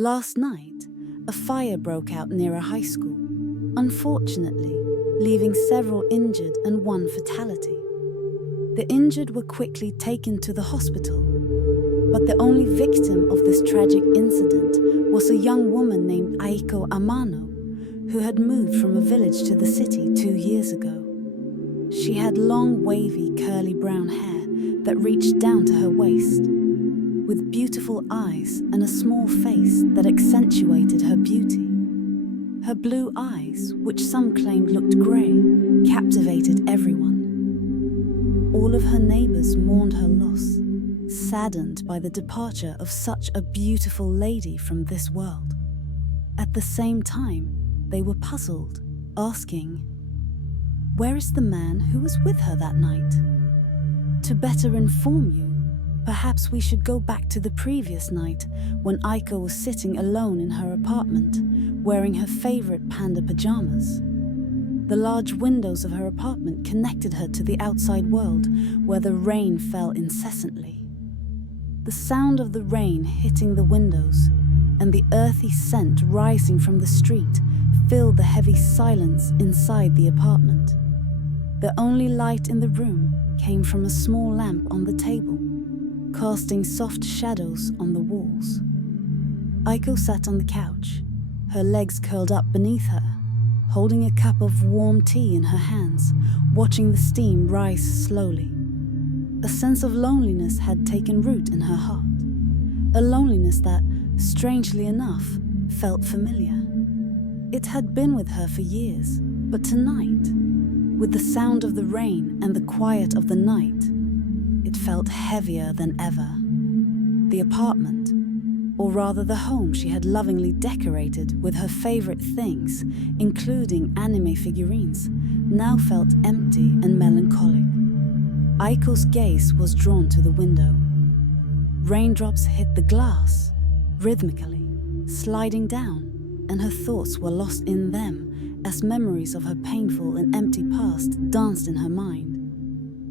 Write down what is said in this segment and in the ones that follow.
Last night, a fire broke out near a high school, unfortunately, leaving several injured and one fatality. The injured were quickly taken to the hospital, but the only victim of this tragic incident was a young woman named Aiko Amano, who had moved from a village to the city 2 years ago. She had long, wavy, curly brown hair that reached down to her waist, with beautiful eyes and a small face that accentuated her beauty. Her blue eyes, which some claimed looked grey, captivated everyone. All of her neighbours mourned her loss, saddened by the departure of such a beautiful lady from this world. At the same time, they were puzzled, asking, "Where is the man who was with her that night?" To better inform you, perhaps we should go back to the previous night when Aiko was sitting alone in her apartment, wearing her favorite panda pajamas. The large windows of her apartment connected her to the outside world, where the rain fell incessantly. The sound of the rain hitting the windows and the earthy scent rising from the street filled the heavy silence inside the apartment. The only light in the room came from a small lamp on the table, casting soft shadows on the walls. Aiko sat on the couch, her legs curled up beneath her, holding a cup of warm tea in her hands, watching the steam rise slowly. A sense of loneliness had taken root in her heart, a loneliness that, strangely enough, felt familiar. It had been with her for years, but tonight, with the sound of the rain and the quiet of the night, it felt heavier than ever. The apartment, or rather the home she had lovingly decorated with her favorite things, including anime figurines, now felt empty and melancholic. Aiko's gaze was drawn to the window. Raindrops hit the glass, rhythmically, sliding down, and her thoughts were lost in them as memories of her painful and empty past danced in her mind.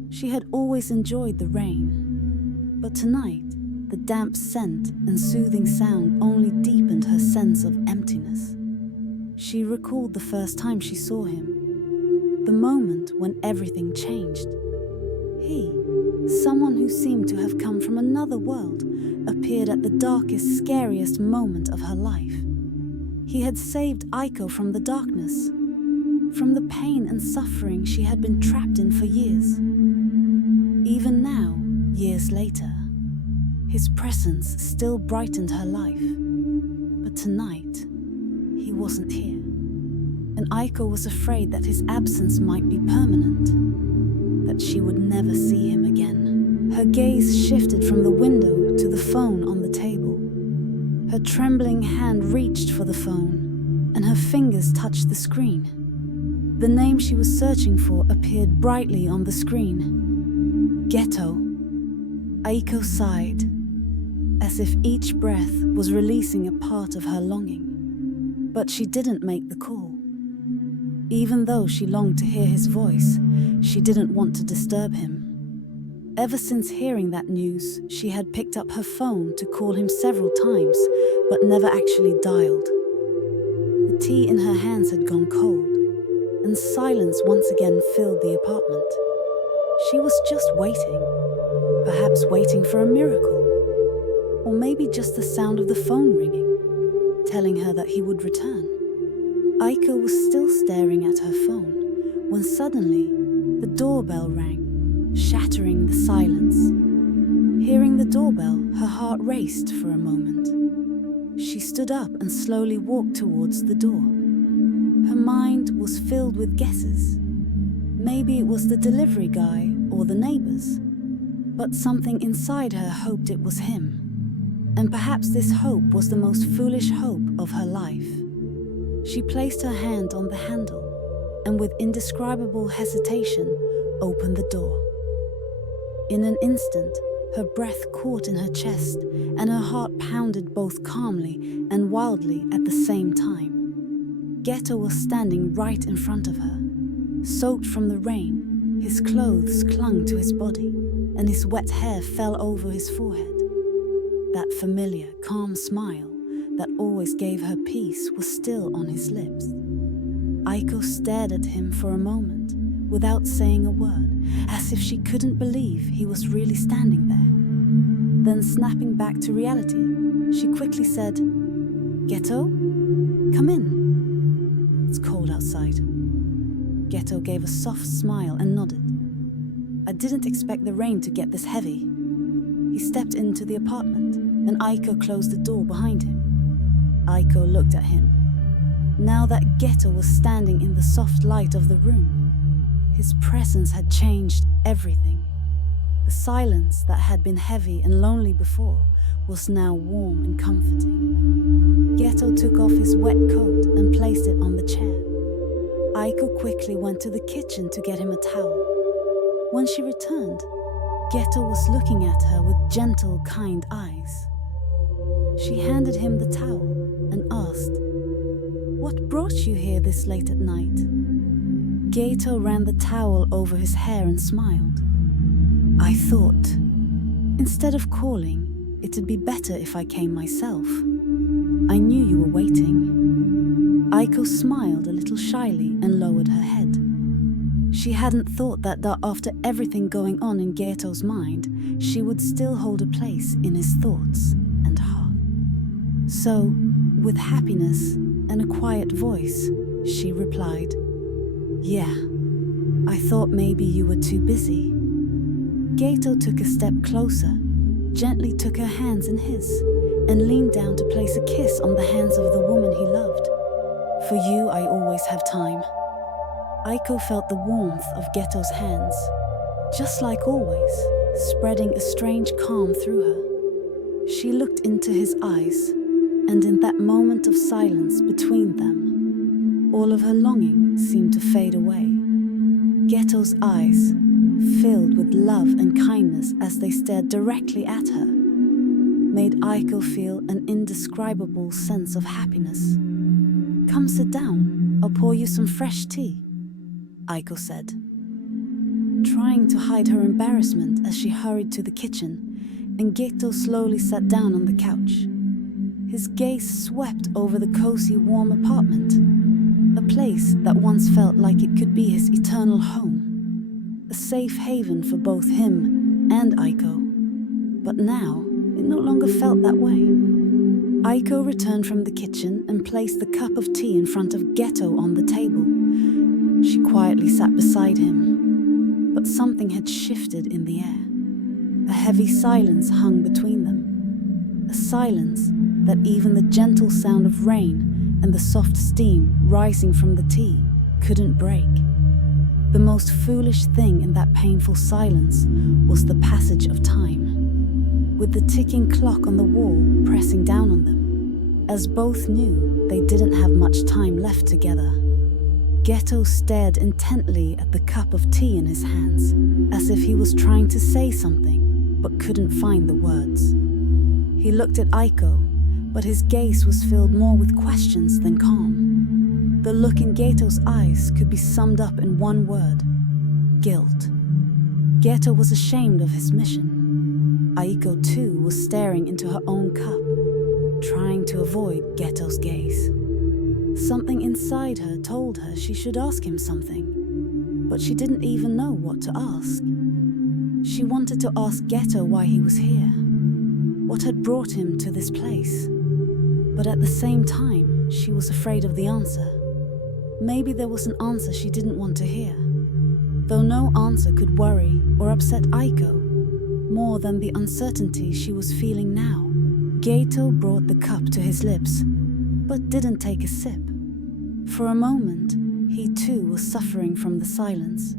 She had always enjoyed the rain, but tonight, the damp scent and soothing sound only deepened her sense of emptiness. She recalled the first time she saw him, the moment when everything changed. He, someone who seemed to have come from another world, appeared at the darkest, scariest moment of her life. He had saved Aiko from the darkness, from the pain and suffering she had been trapped in for years. Even now, years later, his presence still brightened her life. But tonight, he wasn't here. And Aiko was afraid that his absence might be permanent, that she would never see him again. Her gaze shifted from the window to the phone on the table. Her trembling hand reached for the phone, and her fingers touched the screen. The name she was searching for appeared brightly on the screen. Geto. Aiko sighed, as if each breath was releasing a part of her longing. But she didn't make the call. Even though she longed to hear his voice, she didn't want to disturb him. Ever since hearing that news, she had picked up her phone to call him several times, but never actually dialed. The tea in her hands had gone cold, and silence once again filled the apartment. She was just waiting, perhaps waiting for a miracle, or maybe just the sound of the phone ringing, telling her that he would return. Aiko was still staring at her phone when suddenly the doorbell rang, shattering the silence. Hearing the doorbell, her heart raced for a moment. She stood up and slowly walked towards the door. Her mind was filled with guesses. Maybe it was the delivery guy or the neighbors, but something inside her hoped it was him. And perhaps this hope was the most foolish hope of her life. She placed her hand on the handle and with indescribable hesitation opened the door. In an instant, her breath caught in her chest and her heart pounded both calmly and wildly at the same time. Geto was standing right in front of her. Soaked from the rain, his clothes clung to his body and his wet hair fell over his forehead. That familiar, calm smile that always gave her peace was still on his lips. Aiko stared at him for a moment, without saying a word, as if she couldn't believe he was really standing there. Then, snapping back to reality, she quickly said, "Geto, come in. It's cold outside." Geto gave a soft smile and nodded. "I didn't expect the rain to get this heavy." He stepped into the apartment, and Aiko closed the door behind him. Aiko looked at him. Now that Geto was standing in the soft light of the room, his presence had changed everything. The silence that had been heavy and lonely before was now warm and comforting. Geto took off his wet coat and placed it on the chair. Aiko quickly went to the kitchen to get him a towel. When she returned, Geto was looking at her with gentle, kind eyes. She handed him the towel and asked, "What brought you here this late at night?" Geto ran the towel over his hair and smiled. "I thought, instead of calling, it'd be better if I came myself. I knew you were waiting." Aiko smiled a little shyly and lowered her head. She hadn't thought that after everything going on in Geto's mind, she would still hold a place in his thoughts and heart. So, with happiness and a quiet voice, she replied, "Yeah, I thought maybe you were too busy." Geto took a step closer, gently took her hands in his, and leaned down to place a kiss on the hands of the woman he loved. "For you, I always have time." Aiko felt the warmth of Geto's hands, just like always, spreading a strange calm through her. She looked into his eyes, and in that moment of silence between them, all of her longing seemed to fade away. Geto's eyes, filled with love and kindness as they stared directly at her, made Aiko feel an indescribable sense of happiness. "Come sit down, I'll pour you some fresh tea," Aiko said, trying to hide her embarrassment as she hurried to the kitchen, and Geto slowly sat down on the couch. His gaze swept over the cozy, warm apartment, a place that once felt like it could be his eternal home, a safe haven for both him and Aiko. But now, it no longer felt that way. Aiko returned from the kitchen and placed the cup of tea in front of Geto on the table. She quietly sat beside him, but something had shifted in the air. A heavy silence hung between them, a silence that even the gentle sound of rain and the soft steam rising from the tea couldn't break. The most foolish thing in that painful silence was the passage of time, with the ticking clock on the wall pressing down on them, as both knew they didn't have much time left together. Geto stared intently at the cup of tea in his hands, as if he was trying to say something, but couldn't find the words. He looked at Aiko, but his gaze was filled more with questions than calm. The look in Geto's eyes could be summed up in one word: guilt. Geto was ashamed of his mission. Aiko too was staring into her own cup, trying to avoid Geto's gaze. Something inside her told her she should ask him something, but she didn't even know what to ask. She wanted to ask Geto why he was here, what had brought him to this place. But at the same time, she was afraid of the answer. Maybe there was an answer she didn't want to hear. Though no answer could worry or upset Aiko more than the uncertainty she was feeling now. Geto brought the cup to his lips, but didn't take a sip. For a moment, he too was suffering from the silence.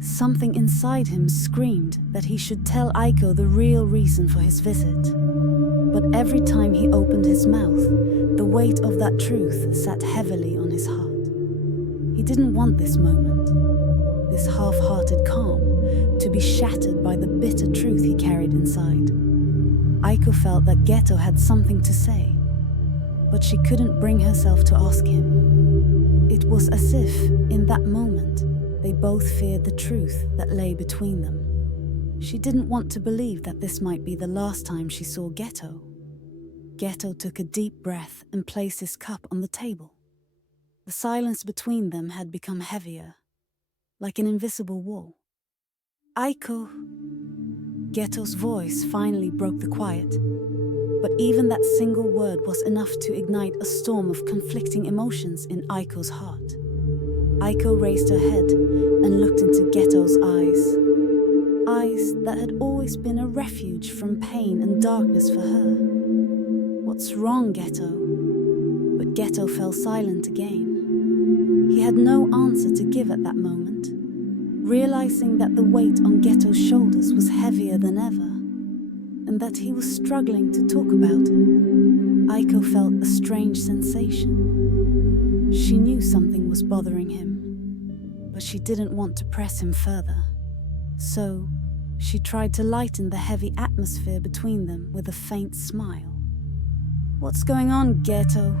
Something inside him screamed that he should tell Aiko the real reason for his visit. But every time he opened his mouth, the weight of that truth sat heavily on his heart. He didn't want this moment, this half-hearted calm, to be shattered by the bitter truth he carried inside. Aiko felt that Geto had something to say, but she couldn't bring herself to ask him. It was as if, in that moment, they both feared the truth that lay between them. She didn't want to believe that this might be the last time she saw Geto. Geto took a deep breath and placed his cup on the table. The silence between them had become heavier, like an invisible wall. Aiko. Geto's voice finally broke the quiet, but even that single word was enough to ignite a storm of conflicting emotions in Aiko's heart. Aiko raised her head and looked into Geto's eyes that had always been a refuge from pain and darkness for her. "What's wrong, Geto?" But Geto fell silent again. He had no answer to give at that moment, realizing that the weight on Geto's shoulders was heavier than ever, and that he was struggling to talk about it. Aiko felt a strange sensation. She knew something was bothering him, but she didn't want to press him further. So, she tried to lighten the heavy atmosphere between them with a faint smile. "What's going on, Geto?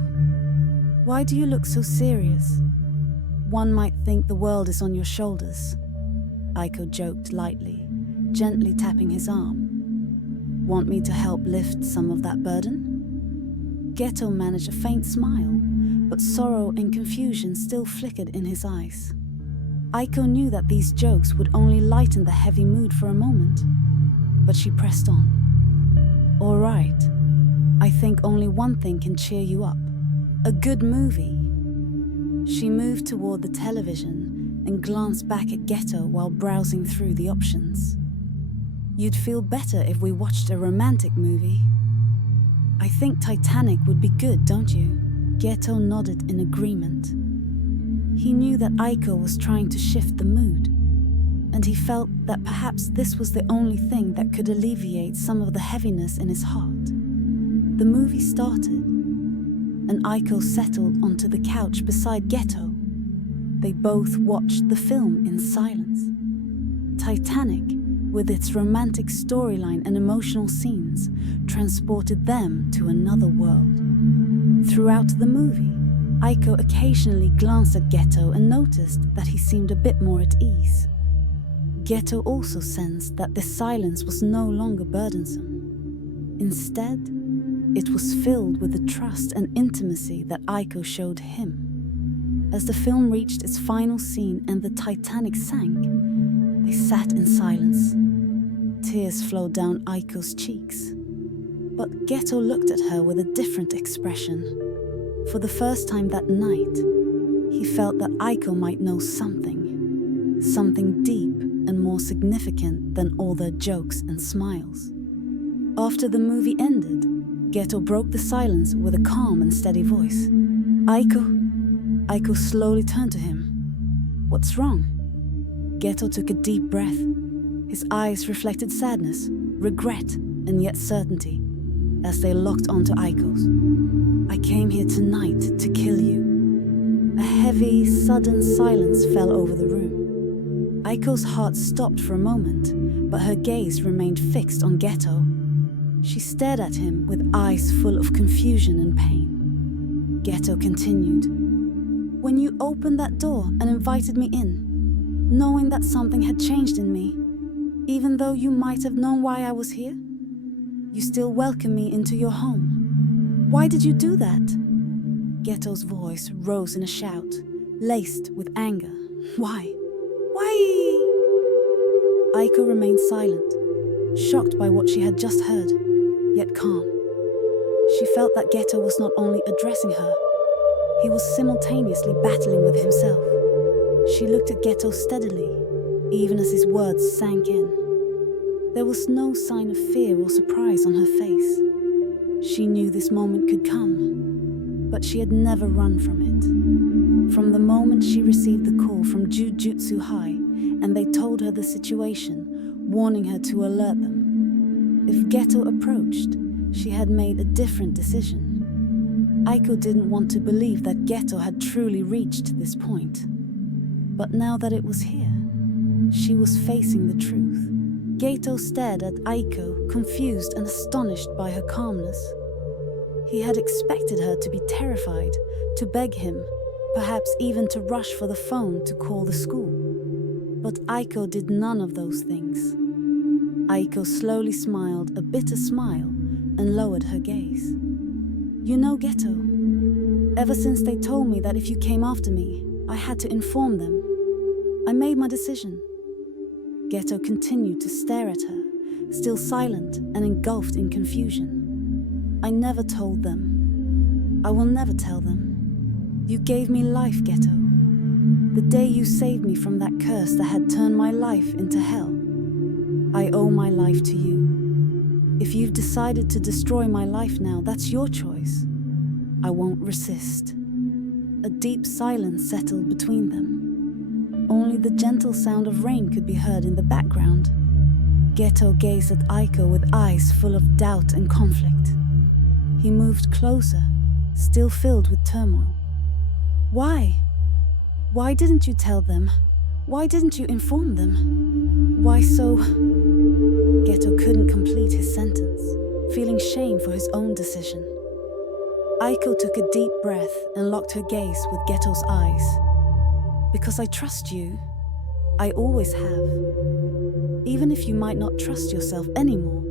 Why do you look so serious? One might think the world is on your shoulders," Aiko joked lightly, gently tapping his arm. "Want me to help lift some of that burden?" Geto managed a faint smile, but sorrow and confusion still flickered in his eyes. Aiko knew that these jokes would only lighten the heavy mood for a moment, but she pressed on. "All right, I think only one thing can cheer you up. A good movie." She moved toward the television and glanced back at Geto while browsing through the options. "You'd feel better if we watched a romantic movie. I think Titanic would be good, don't you?" Geto nodded in agreement. He knew that Aiko was trying to shift the mood, and he felt that perhaps this was the only thing that could alleviate some of the heaviness in his heart. The movie started, and Aiko settled onto the couch beside Geto. They both watched the film in silence. Titanic, with its romantic storyline and emotional scenes, transported them to another world. Throughout the movie, Aiko occasionally glanced at Geto and noticed that he seemed a bit more at ease. Geto also sensed that this silence was no longer burdensome. Instead, it was filled with the trust and intimacy that Aiko showed him. As the film reached its final scene and the Titanic sank, they sat in silence. Tears flowed down Aiko's cheeks. But Geto looked at her with a different expression. For the first time that night, he felt that Aiko might know something deep and more significant than all their jokes and smiles. After the movie ended, Geto broke the silence with a calm and steady voice. "Aiko." Aiko slowly turned to him. "What's wrong?" Geto took a deep breath. His eyes reflected sadness, regret, and yet certainty, as they locked onto Aiko's. "I came here tonight to kill you." A heavy, sudden silence fell over the room. Aiko's heart stopped for a moment, but her gaze remained fixed on Geto. She stared at him with eyes full of confusion and pain. Geto continued. "When you opened that door and invited me in, knowing that something had changed in me, even though you might have known why I was here, you still welcomed me into your home. Why did you do that?" Geto's voice rose in a shout, laced with anger. Why? Aiko remained silent, shocked by what she had just heard, yet calm. She felt that Geto was not only addressing her, he was simultaneously battling with himself. She looked at Geto steadily, even as his words sank in. There was no sign of fear or surprise on her face. She knew this moment could come, but she had never run from it. From the moment she received the call from Jujutsu High and they told her the situation, warning her to alert them. If Geto approached, she had made a different decision. Aiko didn't want to believe that Geto had truly reached this point. But now that it was here, she was facing the truth. Geto stared at Aiko, confused and astonished by her calmness. He had expected her to be terrified, to beg him, perhaps even to rush for the phone to call the school. But Aiko did none of those things. Aiko slowly smiled a bitter smile and lowered her gaze. You know, Geto, ever since they told me that if you came after me, I had to inform them, I made my decision. Geto continued to stare at her, still silent and engulfed in confusion. I never told them. I will never tell them. You gave me life, Geto. The day you saved me from that curse that had turned my life into hell. I owe my life to you. If you've decided to destroy my life now, that's your choice. I won't resist. A deep silence settled between them. Only the gentle sound of rain could be heard in the background. Geto gazed at Aiko with eyes full of doubt and conflict. He moved closer, still filled with turmoil. Why? Why didn't you tell them? Why didn't you inform them? Why so? Geto couldn't complete his sentence, feeling shame for his own decision. Aiko took a deep breath and locked her gaze with Geto's eyes. Because I trust you, I always have. Even if you might not trust yourself anymore.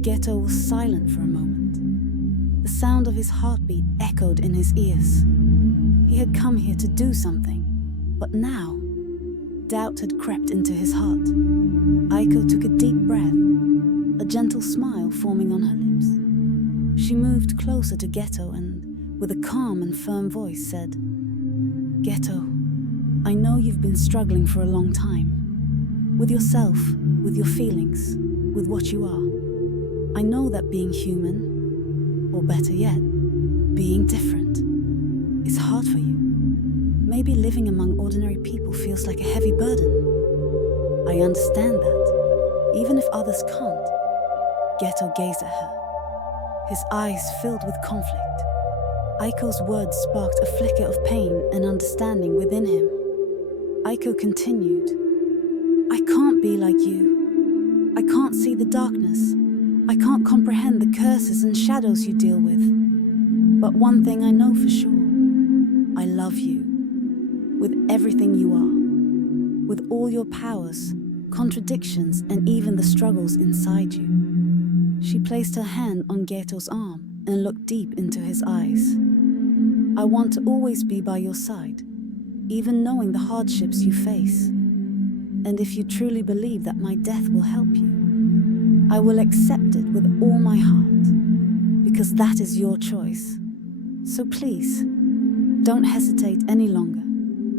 Geto was silent for a moment. The sound of his heartbeat echoed in his ears. He had come here to do something, but now, doubt had crept into his heart. Aiko took a deep breath, a gentle smile forming on her lips. She moved closer to Geto and, with a calm and firm voice, said, Geto, I know you've been struggling for a long time. With yourself, with your feelings, with what you are. I know that being human, or better yet, being different, is hard for you. Maybe living among ordinary people feels like a heavy burden. I understand that, even if others can't. Geto gazed at her, his eyes filled with conflict. Aiko's words sparked a flicker of pain and understanding within him. Aiko continued, I can't be like you. I can't see the darkness. I can't comprehend the curses and shadows you deal with. But one thing I know for sure. I love you. With everything you are. With all your powers, contradictions, and even the struggles inside you. She placed her hand on Geto's arm and looked deep into his eyes. I want to always be by your side, even knowing the hardships you face. And if you truly believe that my death will help you, I will accept it with all my heart, because that is your choice. So please, don't hesitate any longer.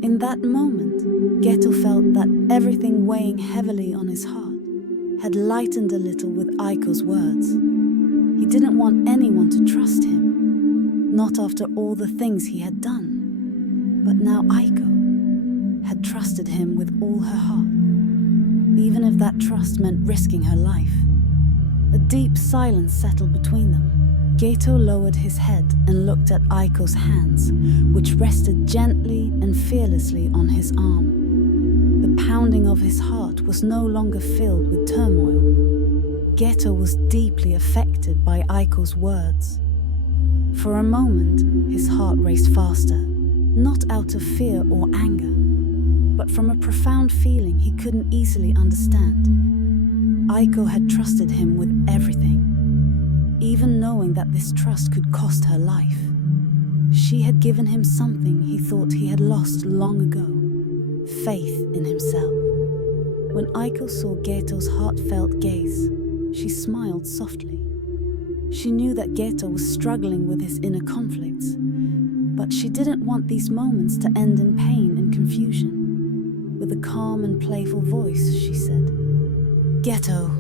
In that moment, Geto felt that everything weighing heavily on his heart had lightened a little with Aiko's words. He didn't want anyone to trust him, not after all the things he had done. But now Aiko had trusted him with all her heart, even if that trust meant risking her life. A deep silence settled between them. Geto lowered his head and looked at Aiko's hands, which rested gently and fearlessly on his arm. The pounding of his heart was no longer filled with turmoil. Geto was deeply affected by Aiko's words. For a moment, his heart raced faster, not out of fear or anger, but from a profound feeling he couldn't easily understand. Aiko had trusted him with everything. Even knowing that this trust could cost her life. She had given him something he thought he had lost long ago, faith in himself. When Aiko saw Geto's heartfelt gaze, she smiled softly. She knew that Geto was struggling with his inner conflicts, but she didn't want these moments to end in pain and confusion. With a calm and playful voice, she said, Geto,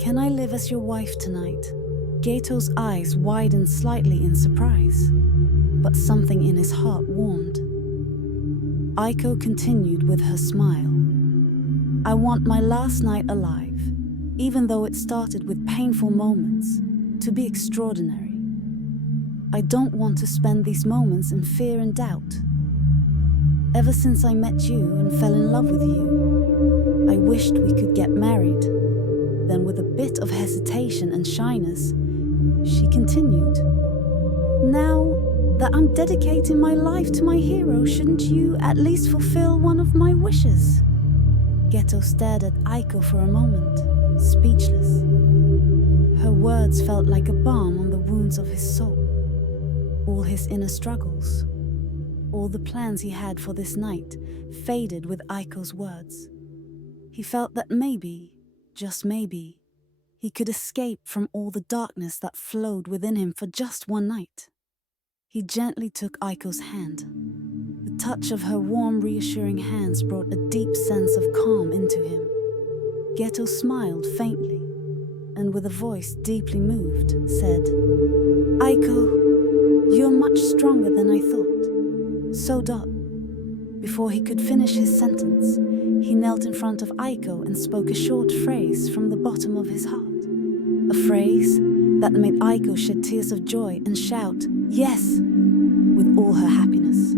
can I live as your wife tonight? Geto's eyes widened slightly in surprise, but something in his heart warned. Aiko continued with her smile. I want my last night alive, even though it started with painful moments, to be extraordinary. I don't want to spend these moments in fear and doubt. Ever since I met you and fell in love with you, I wished we could get married. Then with a bit of hesitation and shyness, she continued, Now that I'm dedicating my life to my hero, shouldn't you at least fulfill one of my wishes? Geto stared at Aiko for a moment, speechless. Her words felt like a balm on the wounds of his soul, all his inner struggles. All the plans he had for this night faded with Aiko's words. He felt that maybe, just maybe, he could escape from all the darkness that flowed within him for just one night. He gently took Aiko's hand. The touch of her warm, reassuring hands brought a deep sense of calm into him. Geto smiled faintly, and with a voice deeply moved, said, "Aiko, you're much stronger than I thought. Sewed up." Before he could finish his sentence, he knelt in front of Aiko and spoke a short phrase from the bottom of his heart. A phrase that made Aiko shed tears of joy and shout, "Yes!" with all her happiness.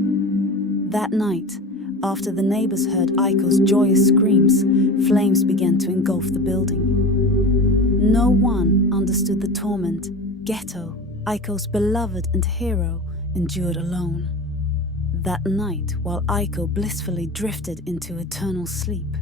That night, after the neighbors heard Aiko's joyous screams, flames began to engulf the building. No one understood the torment Geto, Aiko's beloved and hero, endured alone. That night, while Aiko blissfully drifted into eternal sleep,